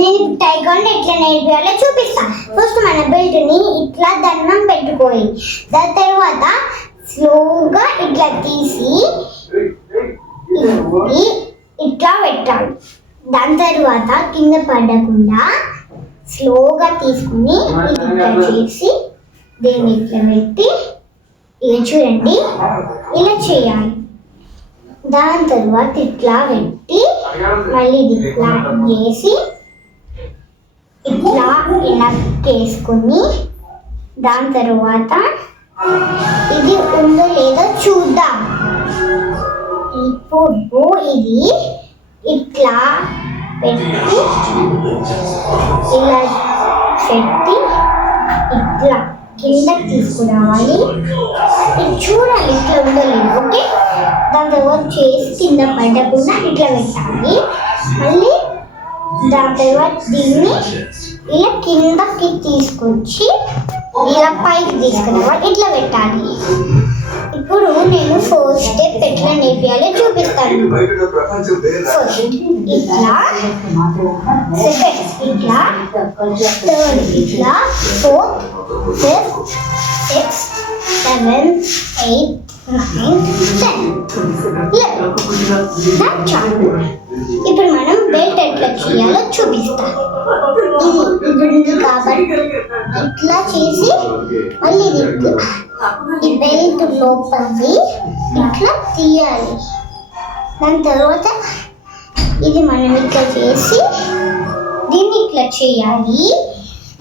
నేను టైకాండో ఎట్లా నేర్పియాలో చూపిస్తా. ఫస్ట్ మన బెల్ట్ని ఇట్లా దండం పెట్టుకోవాలి. దాని తర్వాత స్లోగా ఇట్లా తీసి ఇట్లా పెట్టాలి. దాని తర్వాత కింద పడకుండా స్లోగా తీసుకుని ఇట్లా చేసి దీన్ని ఇట్లా పెట్టి ఇలా చూడండి ఇలా చేయాలి. దాని తర్వాత ఇట్లా పెట్టి మళ్ళీ ఇట్లా చేసి ఇట్లా ఇలా వేసుకొని దాని తర్వాత ఇది ఉందో లేదో చూద్దాం. ఇప్పుడు ఇది ఇట్లా పెట్టి ఇలా పెట్టి ఇట్లా కింద తీసుకురావాలి. ఇది చూడాలి ఇట్లా ఉందో లేదు. ఓకే, దాని తర్వాత చేసి కింద పడకుండా ఇట్లా పెట్టాలి. మళ్ళీ దాని తర్వాత దీన్ని ఇలా కిందకి తీసుకొచ్చి ఇలా పైకి తీసుకురావాలి. ఇట్లా పెట్టాలి. ఇప్పుడు నేను ఫస్ట్ స్టెప్ ఎట్లా నేర్పియాలో చూపిస్తాను. ఫస్ట్ ఇట్లా, సెకండ్ ఇట్లా, థర్డ్ ఇట్లా, fourth, fifth, sixth, seventh, eighth, ninth, 10. ఇప్పుడు మనం బెల్ట్ ఎట్లా చేయాలో చూపిస్తాం. ఇది కాబట్టి ఇట్లా చేసి మళ్ళీ ఈ బెల్ట్ లోపలికి ఇట్లా తీయాలి. దాని తర్వాత ఇది మనం ఇట్లా చేసి దీన్ని ఇట్లా చేయాలి.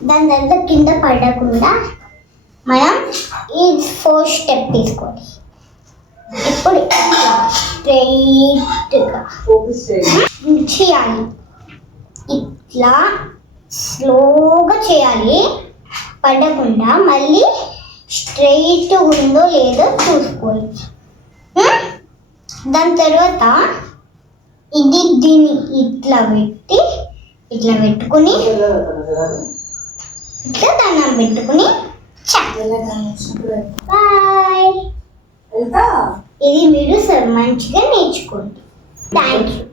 దాని తర్వాత కింద పడకుండా మనం ఈ ఫోర్త్ స్టెప్ తీసుకోవాలి. ఇప్పుడు ఇట్లా స్ట్రైట్గా చేయాలి. ఇట్లా స్లోగా చేయాలి, పడకుండా. మళ్ళీ స్ట్రైట్ ఉందో లేదో చూసుకోవాలి. దాని తర్వాత దీన్ని ఇట్లా పెట్టి ఇట్లా పెట్టుకుని ఇట్లా దండం పెట్టుకుని బాయ్. ఇది మీరు మంచిగా నేర్చుకోండి. Thank you.